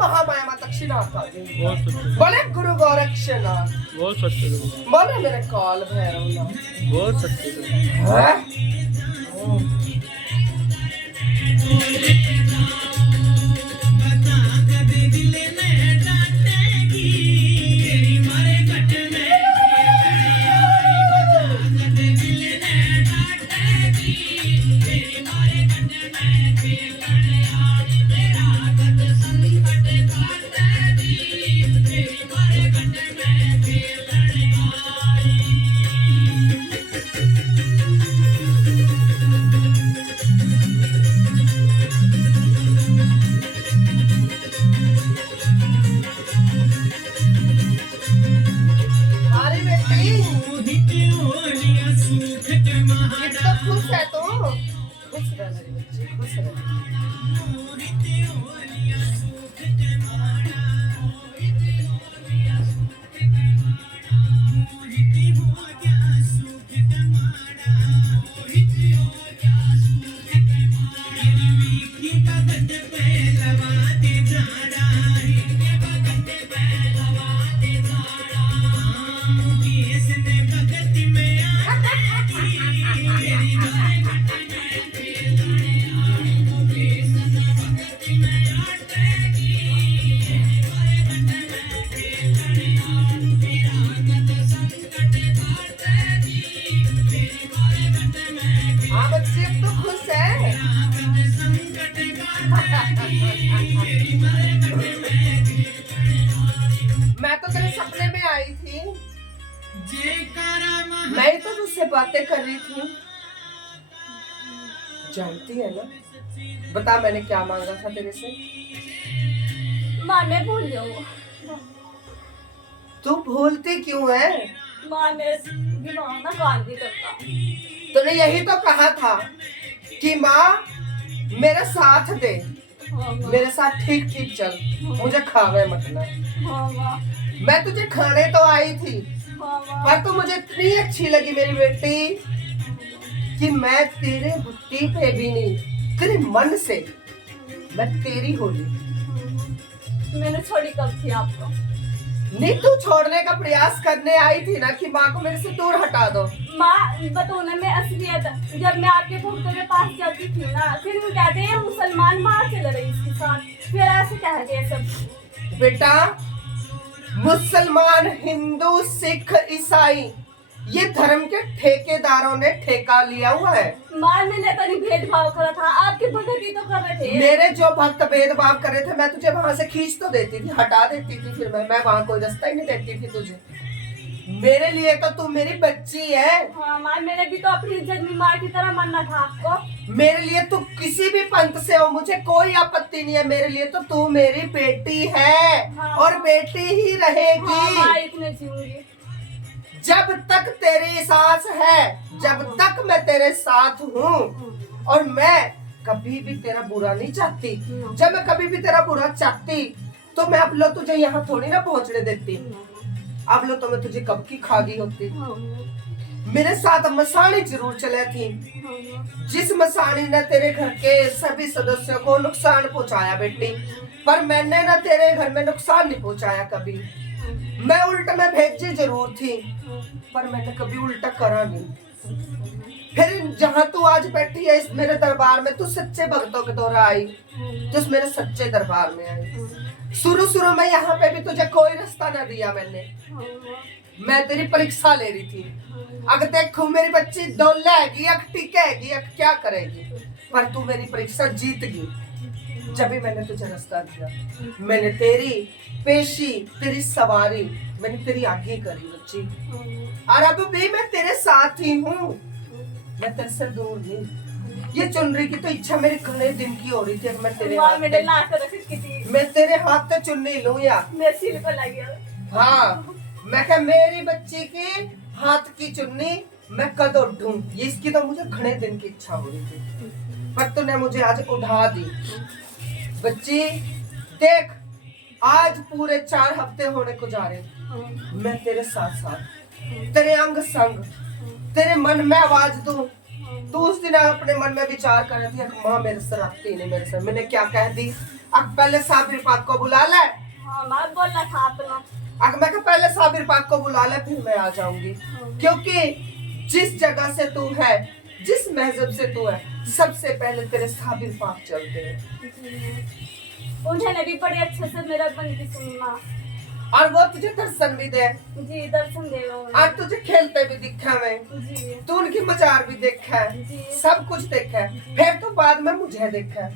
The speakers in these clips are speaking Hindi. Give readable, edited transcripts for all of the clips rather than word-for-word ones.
महामाया दक्षिणा बोले गुरु गोरक्षनाथ बोले मेरे काल भैरवनाथ बहुत सच्चे मैं तो तेरे सपने में आई थी, मैं तो तुझसे बातें कर रही थी। जानती है ना, बता मैंने क्या मांगा था तेरे से? माँ मैं भूल जाऊँ। तू भूलती क्यों है? माँ ने दिमाग ना काम नहीं करता। तूने यही तो कहा था कि माँ मेरा साथ दे, मेरे साथ ठीक ठीक चल, मुझे खावे मत ना। मैं तुझे खाने तो आई थी, पर तू मुझे इतनी अच्छी लगी मेरी बेटी कि मैं तेरे बुद्धि पे भी नहीं, तेरे मन से मैं तेरी हो गई। मैंने छोड़ी कब थी आपको? नहीं, तू छोड़ने का प्रयास करने आई थी ना कि माँ को मेरे से दूर हटा दो। माँ बतौने में असलियत, जब मैं आपके भक्तों के पास जाती थी ना, फिर वो कहते हैं मुसलमान माँ चल रही इसके साथ, फिर ऐसे कहते हैं सब। बेटा, मुसलमान, हिंदू, सिख, ईसाई, ये धर्म के ठेकेदारों ने ठेका लिया हुआ है। माँ मैंने तो नहीं भेदभाव करा था, आपके भक्त ही तो कर रहे थे। मेरे जो भक्त भेदभाव कर रहे थे, मैं तुझे वहां से खींच तो देती थी, हटा देती थी, फिर मैं वहां कोई रास्ता ही नहीं देती थी तुझे। मेरे लिए तो तू मेरी बच्ची है। हाँ माँ, मैंने भी तो अपनी जन्मी माँ की तरह मानना था आपको। मेरे लिए तू किसी भी पंथ से हो, मुझे कोई आपत्ति नहीं है। मेरे लिए तो तू मेरी बेटी है। हाँ, और बेटी ही रहेगी। हाँ, इतने जीऊंगी। जब तक तेरी सांस है, जब तक मैं तेरे साथ हूँ, और मैं कभी भी तेरा बुरा नहीं चाहती। जब मैं कभी भी तेरा बुरा चाहती तो मैं अब लो तुझे यहाँ थोड़ी ना पहुंचने देती। अब लो तो मैं तुझे कब की खा गई होती। मेरे साथ मसाणी जरूर चले थी, जिस मसाणी ने तेरे घर के सभी सदस्यों को नुकसान पहुंचाया बेटी, पर मैंने ना तेरे घर में नुकसान नहीं पहुंचाया कभी। मैं उल्टा में भेजी जरूर थी, पर मैंने कभी उल्टा करा नहीं। फिर जहाँ तू आज बैठी है इस मेरे दरबार में, तू सच्चे भक्तों के द्वारा आई, तू मेरे सच्चे दरबार में आई। शुरू में यहाँ पे भी तुझे कोई रास्ता ना दिया मैंने, मैं तेरी परीक्षा ले रही थी। अगर देखो मेरी बच्ची दौड़ेगी, अग टिकेगी, अग क्या करेगी, पर तू मेरी परीक्षा जीत गई। जब भी मैंने तुझे रास्ता दिया, मैंने तेरी पेशी, तेरी सवारी, मैंने तेरी आगे करी बच्ची, और अब भी मैं तेरे साथ ही हूँ, मैं तेरे से दूर नहीं। ये चुनरी की तो इच्छा मेरी घने दिन की हो रही थी, मैं तेरे मैं तेरे हाथ से चुन्नी लूं यार, मेरे सिर पर लगी। हाँ, मैं क्या मेरी बच्ची की हाथ की चुन्नी मैं कद उठूं, ये इसकी तो मुझे घने दिन की इच्छा हो रही थी, पर तूने मुझे आज उठा दी। बच्ची देख, आज पूरे 4 हफ्ते होने को जा रहे, मैं तेरे साथ साथ, तेरे अंग संग, तेरे मन में आवाज दूं। तू उस दिन अपने मन में विचार कर रही थी, माँ मेरे सर आती नहीं, मेरे सर, मैंने क्या कह दी, अब पहले साबिर पाक को बुला ले। हाँ, मैं बोलना था अपना, अगर मैं पहले साबिर पाक को बुला ले, फिर मैं आ जाऊंगी, क्योंकि जिस जगह से तू है, जिस महजब से तू है, सबसे पहले तेरे साबिर पाक चलते हैं। उन्होंने भी बड़े अच्छे से मेरा बन की सुनी माँ, और वो तुझे दर्शन भी दे जी, दर्शन दे, और तुझे खेलते भी दिखा मैं, तू उनकी मजार भी देखा है, सब कुछ देखा है, फिर तो बाद में मुझे देखा है।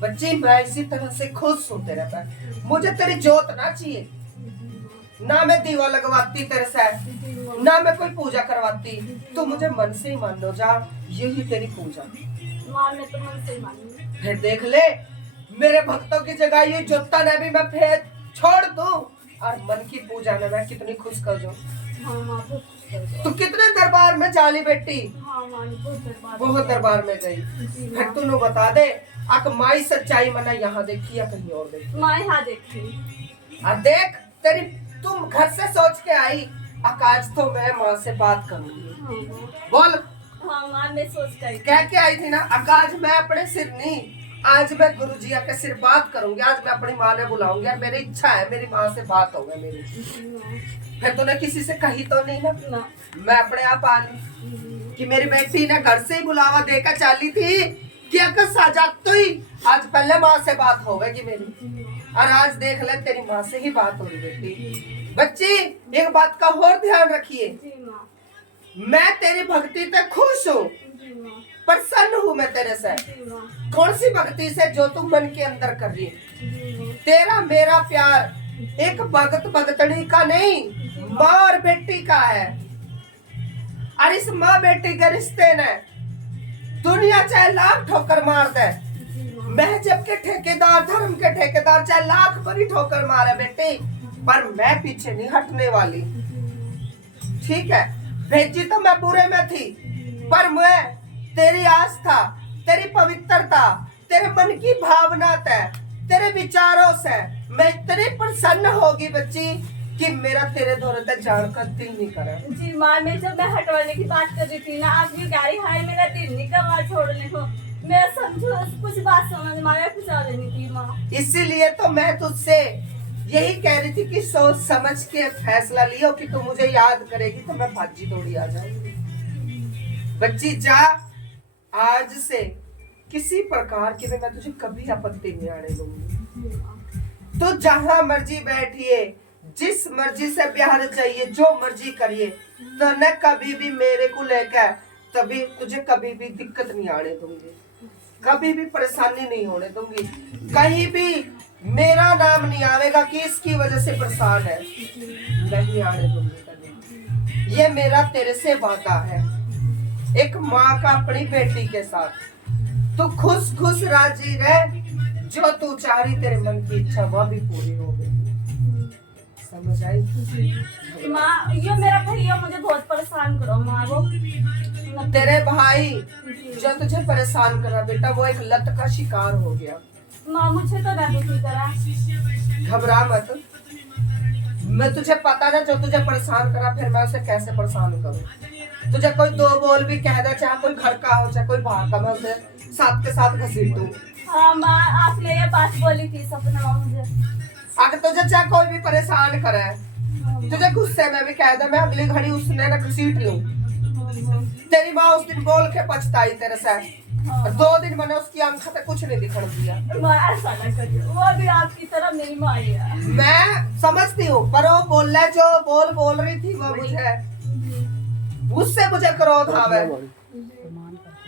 बच्ची मैं इसी तरह से खुश हूँ तेरे पर, मुझे तेरी जोत ना चाहिए, ना मैं दीवा लगवाती तेरे से, ना मैं कोई पूजा करवाती, तू मुझे मन से ही मान लो जा, यही तेरी पूजा। माँ मैं तो मन से ही मानूंगी। फिर देख ले, मेरे भक्तों की जगह ये जोता ने भी मैं फिर छोड़ दूं, और मन की पूजा ने मैं कितनी खुश कर दूं। हाँ माँ, बहुत खुश कर दो। तू कितने दरबार में चाली बेटी, हाँ माँ, बहुत दरबार में गई, फिर तू बता दे, अक माई सच्चाई मना यहाँ देखी या कहीं और देखी? माँ यहाँ देखी। और देख तेरी, तुम घर से सोच के आई, आज तो मैं माँ से बात करूंगी। हाँ, बोल। हाँ माँ, मैं सोच कर कह के आई थी ना, आज मैं अपने सिर नहीं, आज मैं गुरुजी के सिर बात करूंगी, आज मैं अपनी माँ ने बुलाऊंगी, और मेरी इच्छा है मेरी माँ से बात होगा मेरी। फिर तूने किसी से कही तो नहीं ना? मैं अपने आप आ ली कि मेरी बेटी ने घर से ही बुलावा देकर चाली थी कि अगर साजात तो ही आज पहले माँ से बात होगी मेरी, और आज देख ले तेरी माँ से ही बात हो रही बेटी। बच्ची एक बात का और ध्यान रखिए, मैं तेरी भक्ति से खुश हूँ, प्रसन्न हूँ मैं तेरे से। कौन सी भक्ति से? जो तुम मन के अंदर कर रही है। तेरा मेरा प्यार एक भगत भगतड़ी का नहीं, माँ और बेटी का है, और इस माँ बेटी के रिश्ते ने दुनिया चाहे लाख ठोकर मार दे, महजब के ठेकेदार, धर्म के ठेकेदार चाहे लाख बड़ी ठोकर मारे बेटी, पर मैं पीछे नहीं हटने वाली। ठीक है, भेजी तो मैं बुरे में थी, पर मैं तेरी आस्था, तेरी पवित्रता, तेरे मन की भावना से, तेरे विचारों से मैं इतनी प्रसन्न होगी बच्ची कि मेरा तेरे दौरे तक जान का दिल नहीं करे। जी माँ, मैं जब मैं हटवाने की बात कर रही थी ना, आप भी गाड़ी हाय, मेरा दिल नहीं कर वहाँ छोड़ने को, मैं समझो कुछ बात समझ में कुछ आ रही थी माँ। इसीलिए तो मैं तुझसे यही कह रही थी कि सोच समझ के फैसला लियो कि तू मुझे याद करेगी तो मैं भाजी दौड़ी आ जाऊंगी। बच्ची जा, आज से किसी प्रकार की मैं तुझे कभी आपत्ति नहीं आने दूंगी। तो जहां मर्जी बैठिए, जिस मर्जी से प्यार चाहिए, जो मर्जी करिए, तो न कभी भी मेरे को लेकर तभी तुझे कभी भी दिक्कत नहीं आने दूंगी, कभी भी परेशानी नहीं होने दूंगी, कहीं भी मेरा नाम नहीं आवेगा कि इसकी वजह से परेशान है, नहीं आने दूंगी कभी। ये मेरा तेरे से वादा है, एक माँ का अपनी बेटी के साथ। तू खुश खुश राजी रह, जो तू चाह रही तेरे मन की इच्छा वह भी पूरी हो गई। समझ आई? माँ ये मेरा भैया मुझे बहुत परेशान करो माँ वो तेरे भाई जो तुझे परेशान कर रहा बेटा, वो एक लत का शिकार हो गया। माँ मुझे तो ना दुखी करा। घबरा मत, मैं तुझे पता ना जो तुझे परेशान करा, फिर मैं उसे कैसे परेशान करूं। तुझे कोई दो बोल भी कह दे, चाहे कोई घर का हो चाहे कोई बाहर का, मैं उसे साथ के साथ घसीटूं। हाँ माँ आपने ये बात बोली थी सपना माँ मुझे। अगर तुझे चाहे कोई भी परेशान करे, तुझे गुस्से में भी कह दे, मैं अगली घड़ी उसने ना घसीट लूं। तेरी माँ उस दिन बोल के पछताई तेरे से, और 2 दिन मैंने उसकी आंख से कुछ नहीं दिखण दिया। माँ ऐसा ना करिए, वो भी आपकी तरह मेरी माँ ही है। मैं समझती हूँ, पर वो बोलने जो बोल रही थी वो मुझे, उससे मुझे क्रोध आवे,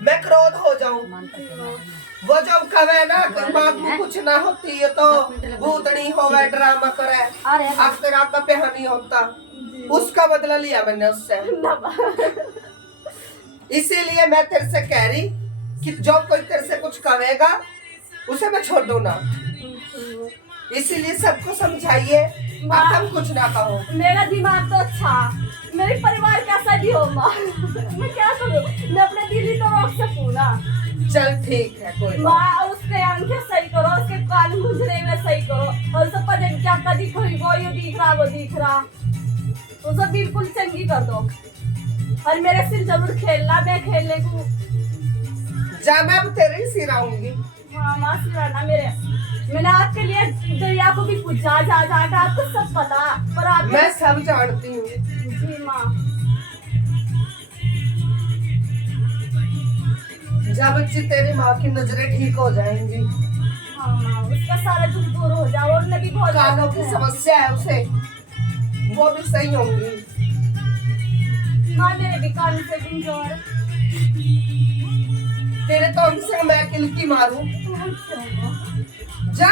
मैं क्रोध हो जाऊं। वो जब कहे ना दिमाग में कुछ ना होती है तो भूतनी होवे, ड्रामा करे, अब तेरा का पेहानी होता, उसका बदला लिया मैंने उससे। इसीलिए मैं तेरे से कह रही कि जो कोई तेरे से कुछ कहेगा उसे मैं छोड़ू ना, इसीलिए सबको समझाइए, तुम कुछ ना कहो। मेरा दिमाग तो अच्छा, मेरे परिवार कैसा भी हो माँ, मैं क्या करूँ, मैं अपने दिल ही तो रोक सकूँ ना। चल ठीक है, कोई माँ उसके आंखें सही करो, उसके कान मुंझरे में सही करो, और सब पता क्या क्या दिख रही, वो ये दिख रहा वो दिख रहा, तो सब बिल्कुल चंगी कर दो। और मेरे सिर जरूर खेलना, मैं खेलने को जा, मैं अब तेरे ही सिर आऊंगी। हाँ माँ सिराना मेरे, मैंने आपके लिए दरिया को भी पूछा जा आपको सब पता, पर आप मैं सब जानती हूँ। जी माँ। जब बच्ची तेरी माँ की नजरें ठीक हो जाएंगी, हाँ माँ उसका सारा दुख दूर हो जाओ, और नबी बहुत कानों की समस्या है उसे, वो भी सही होंगी। माँ मेरे भी कान से गुंजर, तेरे तो हमसे मैं किलकी मारूं। जा,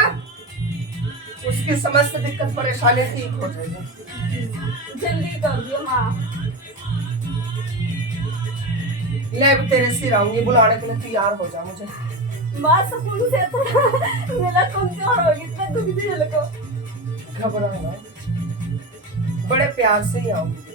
उसकी समस्त दिक्कत परेशानी ठीक हो जाएगी। जल्दी कर दियो माँ। ले अब तेरे सिर आऊंगी, बुलाने के लिए तैयार हो जा मुझे। माँ सुकून से थोड़ा मेरा कमजोर होगी, इतना दुख दिल को। घबरा ना, बड़े प्यार से ही आऊंगी।